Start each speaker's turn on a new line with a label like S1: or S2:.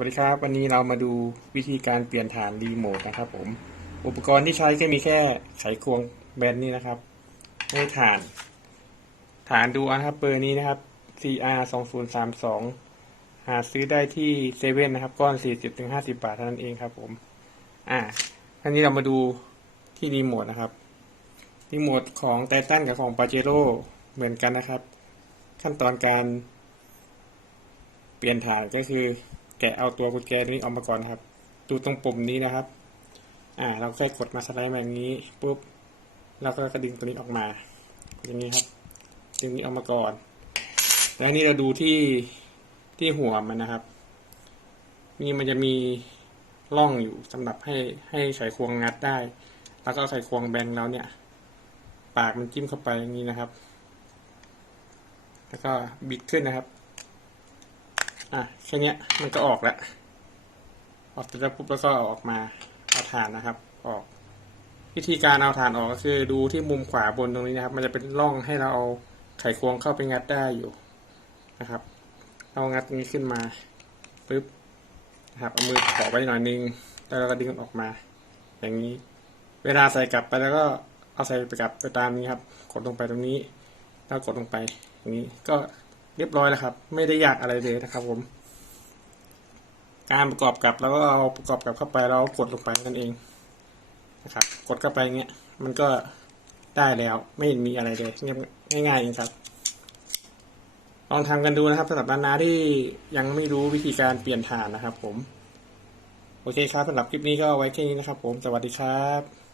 S1: วัสดีครับ วันนี้เรามาดูวิธีการเปลี่ยนฐานรีโมทนะครับผม อุปกรณ์ที่ใช้ก็มีแค่ไขควงแบนนี่นะครับให้ฐาน ฐานดูนะครับเบอร์นี้นะครับ CR 2 0 3 2หาซื้อได้ที่เซเว่นนะครับ ก้อน 40ถึง50 บาทเท่านั้นเองครับผม อ่าทีนี้เรามาดูที่รีโมทนะครับ รีโมทของไททันกับของปาเจโร่เหมือนกันนะครับ ขั้นตอนการเปลี่ยนฐานก็คือ แกะเอาตัวกุญแจนี้ออกมาก่อนครับ ดูตรงปุ่มนี้นะครับ อ่า เราแค่กดมาสไลด์มาอย่างนี้ปุ๊บเราก็กระดึงตัวนี้ออกมา อย่างนี้ครับ ดึงนี้ออกมาก่อน แล้วนี่เราดูที่ที่หัวมันนะครับ นี่มันจะมีร่องอยู่สำหรับให้ให้ไขควงงัดได้ แล้วก็ไขควงแบนแล้วเนี่ย ปากมันจิ้มเข้าไปอย่างนี้นะครับ แล้วก็บิดขึ้นนะครับ อะแค่เนี้ยมันก็ออกแล้ว ออกเสร็จแล้วปุ๊บแล้วก็ออกมาเอาฐานนะครับ ออก วิธีการเอาฐานออกก็คือดูที่มุมขวาบนตรงนี้นะครับ มันจะเป็นร่องให้เราเอาไขควงเข้าไปงัดได้อยู่นะครับ เอางัดตรงนี้ขึ้นมาปุ๊บนะครับเอามือขอไว้หน่อยนึงแล้วก็ดึงออกมา อย่างนี้ เวลาใส่กลับไปแล้วก็เอาใส่ไปกลับไปตามนี้ครับ กดลงไปตรงนี้ แล้วกดลงไปอย่างนี้ก็ เรียบร้อยแล้วครับ ไม่ได้ยากอะไรเลยนะครับ ผม การประกอบกับแล้วก็เอาประกอบกับเข้าไปแล้วกดลงไปนั่นเองนะครับ กดเข้าไปเงี้ย มันก็ได้แล้ว ไม่เห็นมีอะไรเลยเง,ง่ายๆเองครับ ลองทำกันดูนะครับสำหรับนานาที่ยังไม่รู้วิธีการเปลี่ยนฐานนะครับ ผม โอเคครับสำหรับคลิปนี้ก็ไว้แค่นี้นะครับ ผมสวัสดีครับ